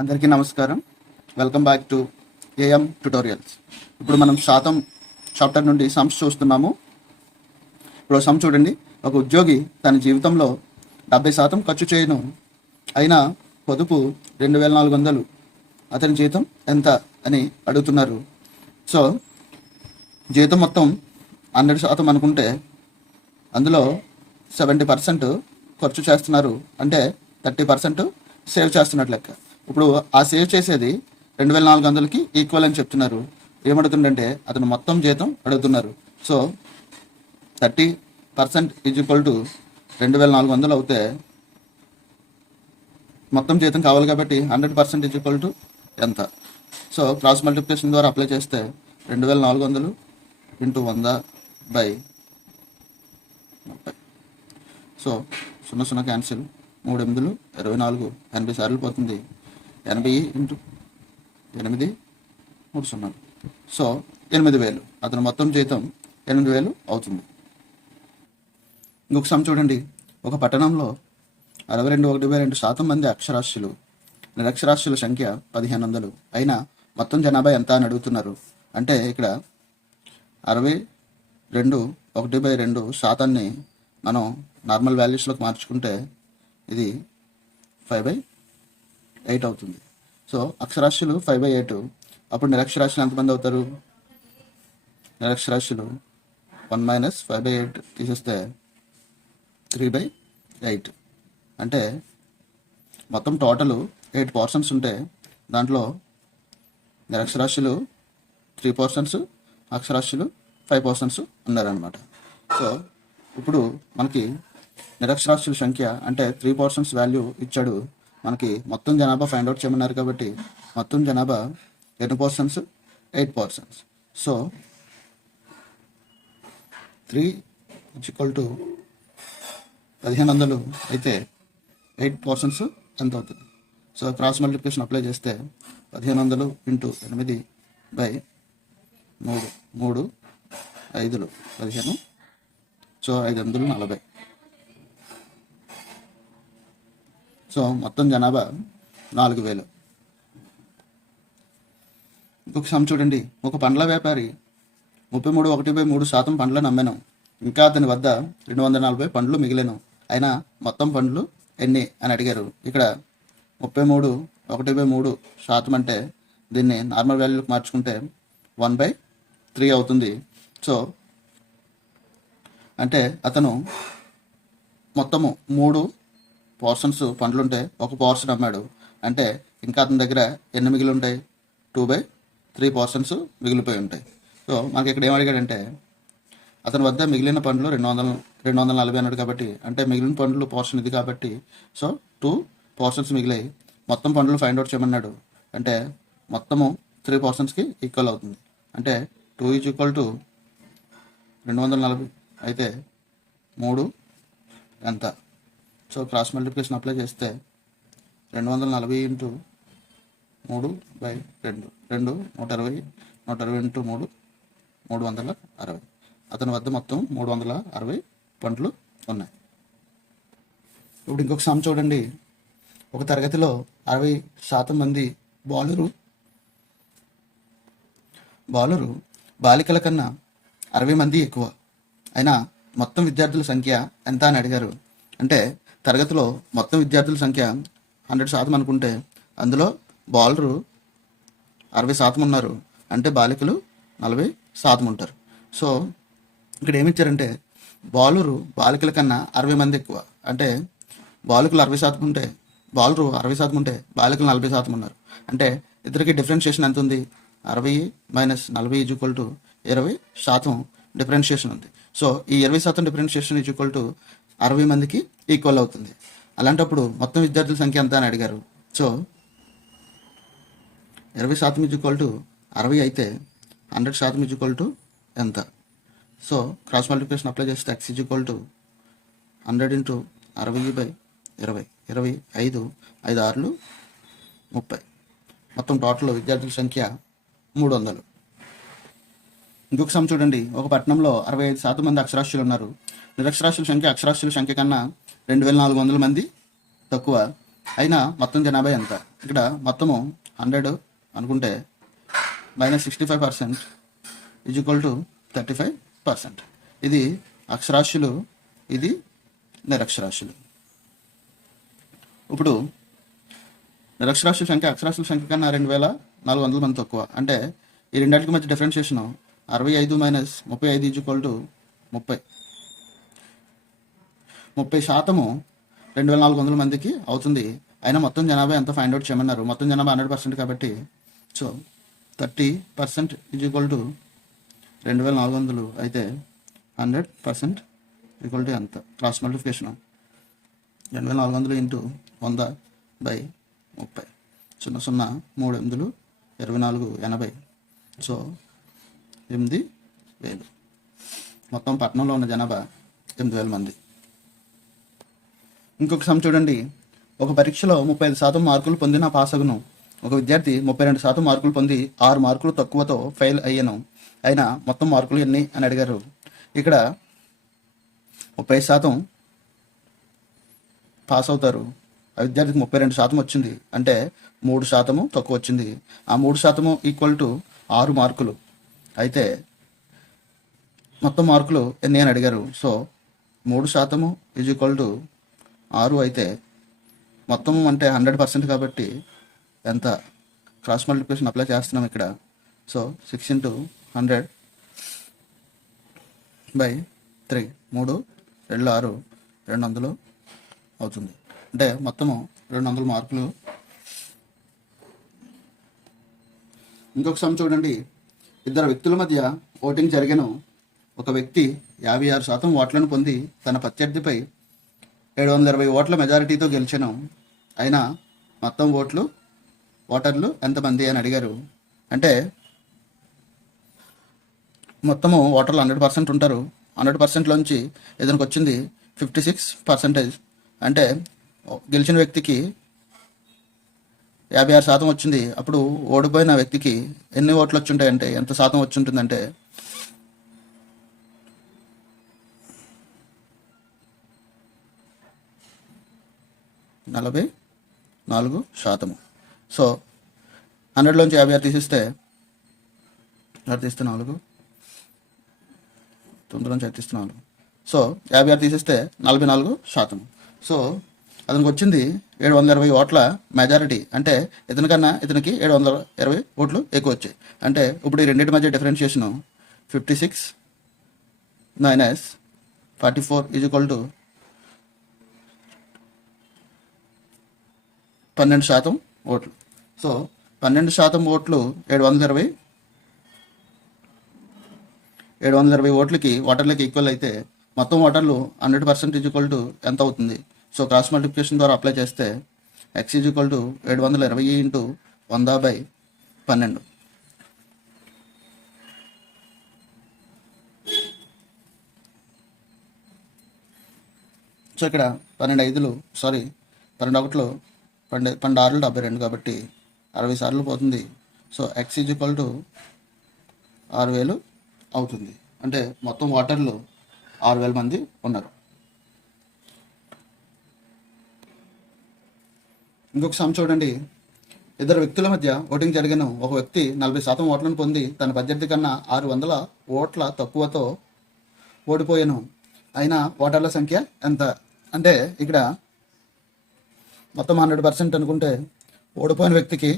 అందరికీ నమస్కారం. Welcome back to AM tutorials. ఇప్పుడు మనం శాతం చాప్టర్ నుండి సమ్స్ చూస్తున్నాము. ఇప్పుడు సమ్ చూడండి. ఒక ఉద్యోగి తన జీవితంలో 70% ఖర్చు చేయను అయినా పొదుపు 2400. అతని జీతం ఎంత అని అడుగుతున్నారు. సో జీతం మొత్తం 100% అనుకుంటే అందులో 70% ఖర్చు చేస్తున్నారు, అంటే 30% సేవ్ చేస్తున్నట్లు లెక్క. ఇప్పుడు ఆ సేవ్ చేసేది 2400కి ఈక్వల్ అని చెప్తున్నారు. ఏమడుగుతుందంటే అతను మొత్తం జీతం అడుగుతున్నారు. సో 30% ఈజ్ ఈక్వల్ టు 2400 అవుతే మొత్తం జీతం కావాలి కాబట్టి 100% ఈజ్ ఈక్వల్ టు ఎంత? సో క్రాస్ మల్టిప్లికేషన్ ద్వారా అప్లై చేస్తే 2400 ఇంటూ 100/30. సో 0 క్యాన్సిల్, 3 8 24, 80 సార్లు పోతుంది. 80 ఇంటూ 8 3 0. సో 8000. అతను మొత్తం జీతం 8000 అవుతుంది. ఇంకొక సమ్ చూడండి. ఒక పట్టణంలో 62.2% మంది అక్షరాస్యులు. నిరక్షరాస్యుల సంఖ్య 1500. అయినా మొత్తం జనాభా ఎంత అని అడుగుతున్నారు. అంటే ఇక్కడ 62.1/2% మనం నార్మల్ వాల్యూస్లోకి మార్చుకుంటే ఇది 5/8 అవుతుంది. సో అక్షరాస్యులు 5/8. అప్పుడు నిరక్షరాస్యులు ఎంతమంది అవుతారు? నిరక్షరాస్యులు 1 - 5/8 తీసేస్తే 3/8. అంటే మొత్తం టోటల్ 8 పోర్షన్స్ ఉంటే దాంట్లో నిరక్షరాస్యులు 3 పోర్షన్స్, అక్షరాస్యులు 5 పోర్షన్స్ ఉన్నారనమాట. సో ఇప్పుడు మనకి నిరక్షరాస్యుల సంఖ్య అంటే 3 పోర్షన్స్ వాల్యూ ఇచ్చాడు. మనకి మొత్తం జనాభా ఫైండ్ అవుట్ చేయమన్నారు కాబట్టి మొత్తం జనాభా ఎన్ని పోర్షన్స్? 8 పోర్షన్స్. సో 3 = 1500 అయితే 8 పోర్షన్స్ ఎంత అవుతుంది? సో క్రాస్ మల్టిప్లికేషన్ అప్లై చేస్తే 1500 ఇంటూ 8/3 3 5 15. సో 5 8 40. సో మొత్తం జనాభా 4000. ఇంకొక సమ్ చూడండి. ఒక పండ్ల వ్యాపారి 33.1/3% పండ్లను అమ్మాను. ఇంకా అతని వద్ద 240 పండ్లు మిగిలేను. అయినా మొత్తం పండ్లు ఎన్ని అని అడిగారు. ఇక్కడ 33.1/3% అంటే దీన్ని నార్మల్ వాల్యూకి మార్చుకుంటే 1/3 అవుతుంది. సో అంటే అతను మొత్తము 3 పోర్షన్స్ పండ్లుంటే ఒక పోర్షన్ అమ్మాడు. అంటే ఇంకా అతని దగ్గర ఎన్ని మిగిలి ఉంటాయి? 2/3 పోర్షన్స్ మిగిలిపోయి ఉంటాయి. సో మనకి ఇక్కడ ఏమడిగాడంటే అతని వద్ద మిగిలిన పండ్లు 240 అన్నాడు కాబట్టి, అంటే మిగిలిన పండ్లు పోర్షన్ ఇది కాబట్టి సో 2 పోర్షన్స్ మిగిలాయి. మొత్తం పండ్లు ఫైండ్ అవుట్ చేయమన్నాడు. అంటే మొత్తము 3 పోర్షన్స్కి ఈక్వల్ అవుతుంది. అంటే 2 = 240 అయితే 3 ఎంత? సో క్రాస్ మల్టిప్లికేషన్ అప్లై చేస్తే 240 ఇంటూ 3/2 2 120 120 ఇంటూ 3 360. అతని వద్ద మొత్తం 360 పండ్లు ఉన్నాయి. ఇప్పుడు ఇంకొక సమ్ చూడండి. ఒక తరగతిలో 60% మంది బాలురు బాలికల కన్నా 60 మంది ఎక్కువ. అయినా మొత్తం విద్యార్థుల సంఖ్య ఎంత అని అడిగారు. అంటే తరగతిలో మొత్తం విద్యార్థుల సంఖ్య 100% అనుకుంటే అందులో బాలురు 60% ఉన్నారు, అంటే బాలికలు 40% ఉంటారు. సో ఇక్కడ ఏమిచ్చారంటే బాలికల కన్నా 60 మంది ఎక్కువ. అంటే బాలికలు 60% ఉంటే బాలురు 60% ఉంటే బాలికలు 40% ఉన్నారు. అంటే ఇద్దరికి డిఫరెన్షియేషన్ ఎంత ఉంది? 60 - 40 = 20% డిఫరెన్షియేషన్ ఉంది. సో ఈ 20% డిఫరెన్షియేషన్ = 60 మందికి ఈక్వల్ అవుతుంది. అలాంటప్పుడు మొత్తం విద్యార్థుల సంఖ్య ఎంత అని అడిగారు. సో 20% = 60 అయితే 100% = ఎంత? సో క్రాస్ మల్టిప్లికేషన్ అప్లై చేస్తే x = 100 × 60/20 25 5 6 30. మొత్తం టోటల్ విద్యార్థుల సంఖ్య 300. ఇంకొక సమ్ చూడండి. ఒక పట్టణంలో 65% మంది అక్షరాస్యులు ఉన్నారు. నిరక్షరాస్యుల సంఖ్య అక్షరాస్యుల సంఖ్య కన్నా 2400 మంది తక్కువ. అయినా మొత్తం జనాభా ఎంత? ఇక్కడ మొత్తము 100 అనుకుంటే -65% ఈజ్ ఈక్వల్ టు 35%. ఇది అక్షరాస్యులు, ఇది నిరక్షరాస్యులు. ఇప్పుడు నిరక్షరాస్యుల సంఖ్య అక్షరాస్యుల సంఖ్య కన్నా 2400 మంది తక్కువ. అంటే ఈ రెండింటికి మధ్య డిఫరెన్షియేషన్ 65 - 35 ఈజ్ ఈక్వల్ టు 30. 30% 2400 మందికి అవుతుంది. అయినా మొత్తం జనాభా ఎంత ఫైండ్ అవుట్ చేయమన్నారు. మొత్తం జనాభా 100% కాబట్టి సో 30% ఈజ్ ఈక్వల్ టు 2400 అయితే 100% ఈక్వల్ టు ఎంత? Cross multiplication 2400 into 100/30. 0 0 3 8 24 80. సో 8000. మొత్తం పట్టణంలో ఉన్న జనాభా 8000 మంది. ఇంకొక సమ్ చూడండి. ఒక పరీక్షలో 35% మార్కులు పొందిన పాస్ అగును. ఒక విద్యార్థి 32% మార్కులు పొంది 6 మార్కులు తక్కువతో ఫెయిల్ అయ్యాను. అయినా మొత్తం మార్కులు ఎన్ని అని అడిగారు. ఇక్కడ 30% పాస్ అవుతారు. ఆ విద్యార్థికి 32% వచ్చింది. అంటే 3% తక్కువ వచ్చింది. ఆ 3% ఈక్వల్ టు 6 మార్కులు. అయితే మొత్తం మార్కులు ఎన్ని అని అడిగారు. సో 3% ఈజ్ ఈక్వల్ టు 6 అయితే మొత్తం అంటే 100% కాబట్టి ఎంత? క్రాస్ మల్టిప్లికేషన్ అప్లై చేస్తున్నాం ఇక్కడ. సో 6 × 100/3 3 2 6 200 అవుతుంది. అంటే మొత్తము 200 మార్కులు. ఇంకొక సమ్ చూడండి. ఇద్దరు వ్యక్తుల మధ్య ఓటింగ్ జరిగను. ఒక వ్యక్తి 56% ఓట్లను పొంది తన ప్రత్యర్థిపై 720 ఓట్ల మెజారిటీతో గెలిచాను. అయినా మొత్తం ఓటర్లు ఎంతమంది అని అడిగారు. అంటే మొత్తము ఓటర్లు 100% ఉంటారు. 100%లోంచి ఇతనికి వచ్చింది 56%. అంటే గెలిచిన వ్యక్తికి 56% వచ్చింది. అప్పుడు ఓడిపోయిన వ్యక్తికి ఎన్ని ఓట్లు వచ్చి ఉంటాయంటే ఎంత శాతం వచ్చి ఉంటుందంటే 44%. సో 100లోంచి 56 తీసిస్తే 4 4 9లోంచి 5 4. సో 56 తీసిస్తే 44%. సో అతనికి వచ్చింది 720 ఓట్ల మెజారిటీ. అంటే ఇతనికి 720 ఓట్లు ఎక్కువ వచ్చాయి. అంటే ఇప్పుడు ఈ రెండింటి మధ్య డిఫరెన్షియేషను 56 - 44 ఈజ్ ఈక్వల్ టు 12% ఓట్లు. సో 12% ఓట్లు 720 ఓట్లకి ఓటర్లకి ఈక్వల్ అయితే మొత్తం ఓటర్లు 100% ఈజ్ ఈక్వల్ టు ఎంత అవుతుంది? సో క్రాస్ మల్టిప్లికేషన్ ద్వారా అప్లై చేస్తే x is equal to 720 into 100/12. So ఇక్కడ 12 1 12 72 కాబట్టి 60 సార్లు పోతుంది. So x is equal to 6000 అవుతుంది. అంటే మొత్తం ఓటర్లు 6000 మంది ఉన్నారు. ఇంకొక సమ్ చూడండి. ఇద్దరు వ్యక్తుల మధ్య ఓటింగ్ జరిగిన. ఒక వ్యక్తి 40% ఓట్లను పొంది తన ప్రత్యర్థి కన్నా 600 ఓట్ల తక్కువతో ఓడిపోయాను. అయినా ఓటర్ల సంఖ్య ఎంత? అంటే ఇక్కడ మొత్తం 100% అనుకుంటే ఓడిపోయిన వ్యక్తికి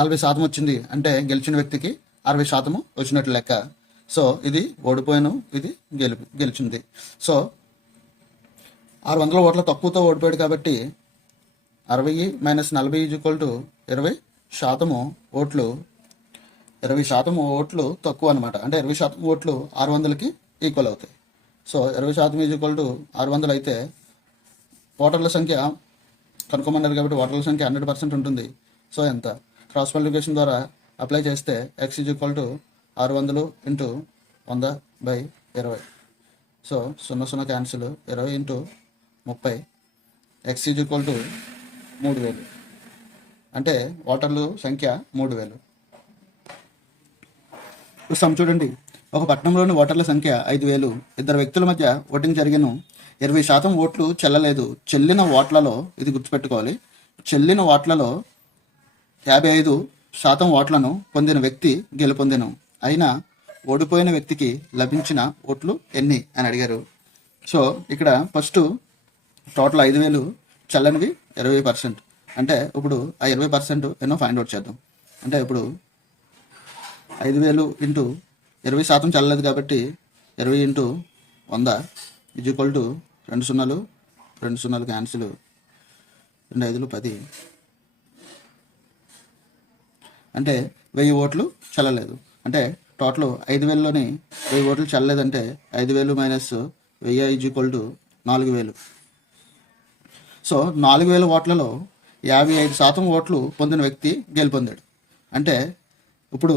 40% వచ్చింది. అంటే గెలిచిన వ్యక్తికి 60% వచ్చినట్లు లెక్క. సో ఇది ఓడిపోయాను, ఇది గెలిచింది. సో 600 ఓట్ల తక్కువతో ఓడిపోయాడు కాబట్టి 60 - 40 ఈజ్ ఈక్వల్ టు 20% ఓట్లు. 20% ఓట్లు తక్కువ అనమాట. అంటే 20% ఓట్లు 600కి ఈక్వల్ అవుతాయి. సో 20% ఈజ్ ఈక్వల్ టు 600 అయితే ఓటర్ల సంఖ్య కనుక్కోమన్నారు కాబట్టి ఓటర్ల సంఖ్య 100% ఉంటుంది. సో ఎంత? క్రాస్ మల్టిప్లికేషన్ ద్వారా అప్లై చేస్తే x is equal to 600 into 100/20. So 0 0 cancel. 20 into 30. x is equal to 3000. అంటే ఓటర్లు సంఖ్య 3000. ఇప్పుడు సమ్ చూడండి. ఒక పట్టణంలోని ఓటర్ల సంఖ్య 5000. ఇద్దరు వ్యక్తుల మధ్య ఓటింగ్ జరిగాను. 20% ఓట్లు చెల్లలేదు. చెల్లిన ఓట్లలో ఇది గుర్తుపెట్టుకోవాలి. చెల్లిన ఓట్లలో 55% ఓట్లను పొందిన వ్యక్తి గెలుపొందెను. అయినా ఓడిపోయిన వ్యక్తికి లభించిన ఓట్లు ఎన్ని అని అడిగారు. సో ఇక్కడ ఫస్ట్ టోటల్ 5,000 చల్లనివి 20%. అంటే ఇప్పుడు ఆ 20% ఎన్నో ఫైండ్ అవుట్ చేద్దాం. అంటే ఇప్పుడు 5,000 ఇంటూ 20% చల్లలేదు కాబట్టి 20 ఇంటూ 100 ఈజ్ ఈక్వల్ టు 2 సున్నాలు 2 సున్నాలు క్యాన్సిల్ 2 5లు 10. అంటే 1000 ఓట్లు చల్లలేదు. అంటే టోటల్ 5,000లోని 1000 ఓట్లు చల్లలేదంటే 5,000 minus 1000 is equal to 4,000. So 4,000 ఓట్లలో 55% ఓట్లు పొందిన వ్యక్తి గెలుపొందాడు. అంటే ఇప్పుడు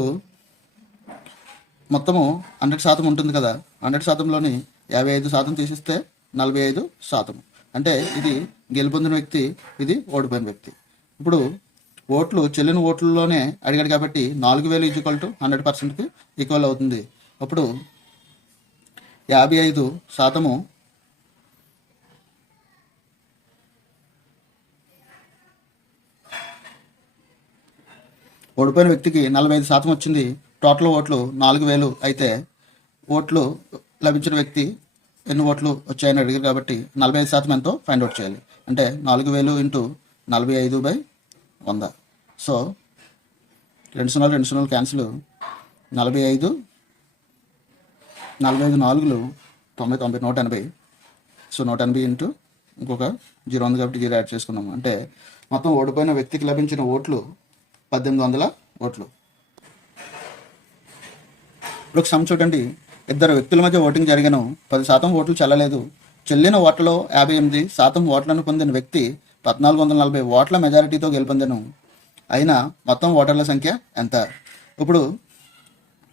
మొత్తము 100% ఉంటుంది కదా, 100%లోని 55% తీసిస్తే 45%. అంటే ఇది గెలుపొందిన వ్యక్తి, ఇది ఓడిపోయిన వ్యక్తి. ఇప్పుడు ఓట్లు చెల్లిన ఓట్లలోనే అడిగాడు కాబట్టి 4,000 ఈజ్ ఈక్వల్ టు 100%కి ఈక్వల్ అవుతుంది. అప్పుడు 55% ఓడిపోయిన వ్యక్తికి 45% వచ్చింది. టోటల్ ఓట్లు 4,000 అయితే ఓట్లు లభించిన వ్యక్తి ఎన్ని ఓట్లు వచ్చాయని అడిగారు కాబట్టి 45% ఎంతో ఫైండ్ అవుట్ చేయాలి. అంటే 4,000 ఇంటూ 45/100. సో 2 సున్నాలు 2 సున్నాలు క్యాన్సిల్ 45 4 90 180. సో 180 ఇంటూ ఇంకొక 0 ఉంది కాబట్టి 0 యాడ్ చేసుకున్నాము. అంటే మొత్తం ఓడిపోయిన వ్యక్తికి లభించిన ఓట్లు 1,800 ఓట్లు. ఇప్పుడు సమ్ చూడండి. 2 వ్యక్తుల మధ్య ఓటింగ్ జరిగాను. 10% ఓట్లు చెల్లలేదు. చెల్లిన ఓట్లలో 58% ఓట్లను పొందిన వ్యక్తి 1,440 ఓట్ల మెజారిటీతో గెలుపొందెను. అయినా మొత్తం ఓటర్ల సంఖ్య ఎంత? ఇప్పుడు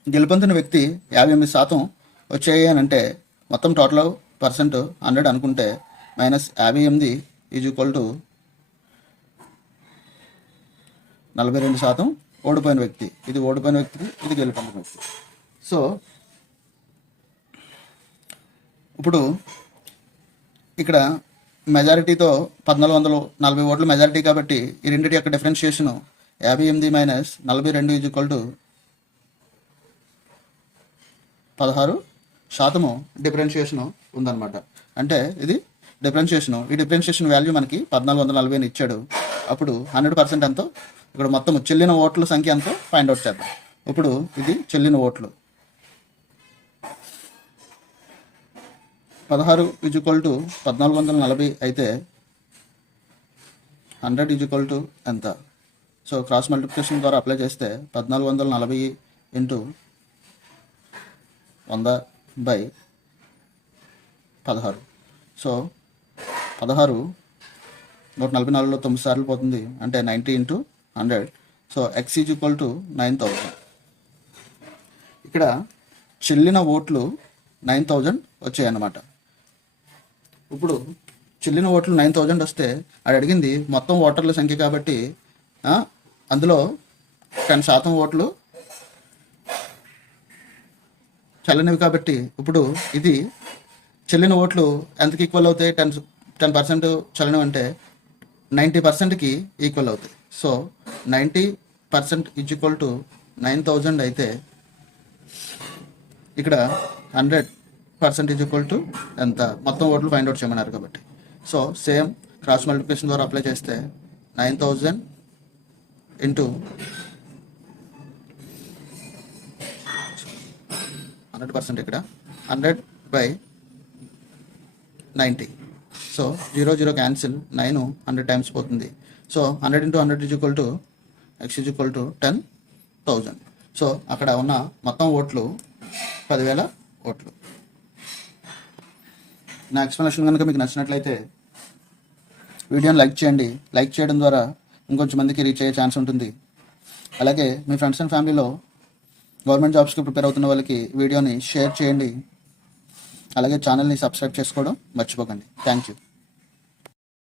గెలుపొందిన వ్యక్తి 58% వచ్చాయి అని అంటే మొత్తం టోటల్ పర్సెంట్ 100 అనుకుంటే మైనస్ 58 ఈజ్ ఈక్వల్ టు 42% ఓడిపోయిన వ్యక్తి. ఇది ఓడిపోయిన వ్యక్తికి, ఇది గెలుపొందిన వ్యక్తి. సో ఇప్పుడు ఇక్కడ మెజారిటీతో 1,440 ఓట్ల మెజారిటీ కాబట్టి ఈ రెండింటి యొక్క differentiation 58 minus 42 is equal to 16% differentiation ఉందన్నమాట. అంటే ఇది డిఫరెన్షియేషను. ఈ డిఫరెన్షియేషన్ వాల్యూ మనకి 1,440 ఇచ్చాడు. అప్పుడు 100% ఎంతో ఇక్కడ మొత్తం చెల్లిన ఓట్ల సంఖ్య ఎంతో ఫైండ్ అవుట్ చేద్దాం. ఇప్పుడు ఇది చెల్లిన ఓట్లు 16 ఈజ్ ఈక్వల్ టు 1,440 అయితే 100 ఈజ్ ఈక్వల్ టు ఎంత? సో క్రాస్ మల్టిప్లికేషన్ ద్వారా అప్లై చేస్తే 1,440 ఇంటూ 100/16. సో 16 144లో 9 సార్లు పోతుంది. అంటే 90 into 100. So x is equal to 9,000. ఇక్కడ చెల్లిన ఓట్లు 9,000 వచ్చాయి అన్నమాట. ఇప్పుడు చెల్లిన ఓట్లు 9,000 వస్తే అది అడిగింది మొత్తం ఓటర్ల సంఖ్య కాబట్టి అందులో 10% ఓట్లు చెల్లనివి కాబట్టి ఇప్పుడు ఇది చెల్లిన ఓట్లు ఎంతకి ఈక్వల్ అవుతాయి? 10% చెల్లనివి అంటే 90%కి ఈక్వల్ అవుతాయి. సో 90% ఈజ్ ఈక్వల్ టు 9,000 అయితే ఇక్కడ 100% ఈజ్ ఈక్వల్ టు ఎంత? మొత్తం ఓట్లు ఫైండ్ అవుట్ చేయమన్నారు కాబట్టి. సో సేమ్ క్రాస్ మల్టిప్లికేషన్ ద్వారా అప్లై చేస్తే 9,000 ఇంటూ 100% ఇక్కడ 100/90. సో 0 0 క్యాన్సిల్ 9 100 టైమ్స్ పోతుంది. So 100 into 100 is equal to x is equal to 10,000. So అక్కడ ఉన్న మొత్తం ఓట్లు 10,000 ఓట్లు. నా ఎక్స్ప్లెనేషన్ కనుక మీకు నచ్చినట్లయితే వీడియోని లైక్ చేయండి. లైక్ చేయడం ద్వారా ఇంకొంచెం మందికి రీచ్ అయ్యే ఛాన్స్ ఉంటుంది. అలాగే మీ ఫ్రెండ్స్ అండ్ ఫ్యామిలీలో గవర్నమెంట్ జాబ్స్కి ప్రిపేర్ అవుతున్న వాళ్ళకి వీడియోని షేర్ చేయండి. అలాగే ఛానల్ని సబ్స్క్రైబ్ చేసుకోవడం మర్చిపోకండి. Thank you.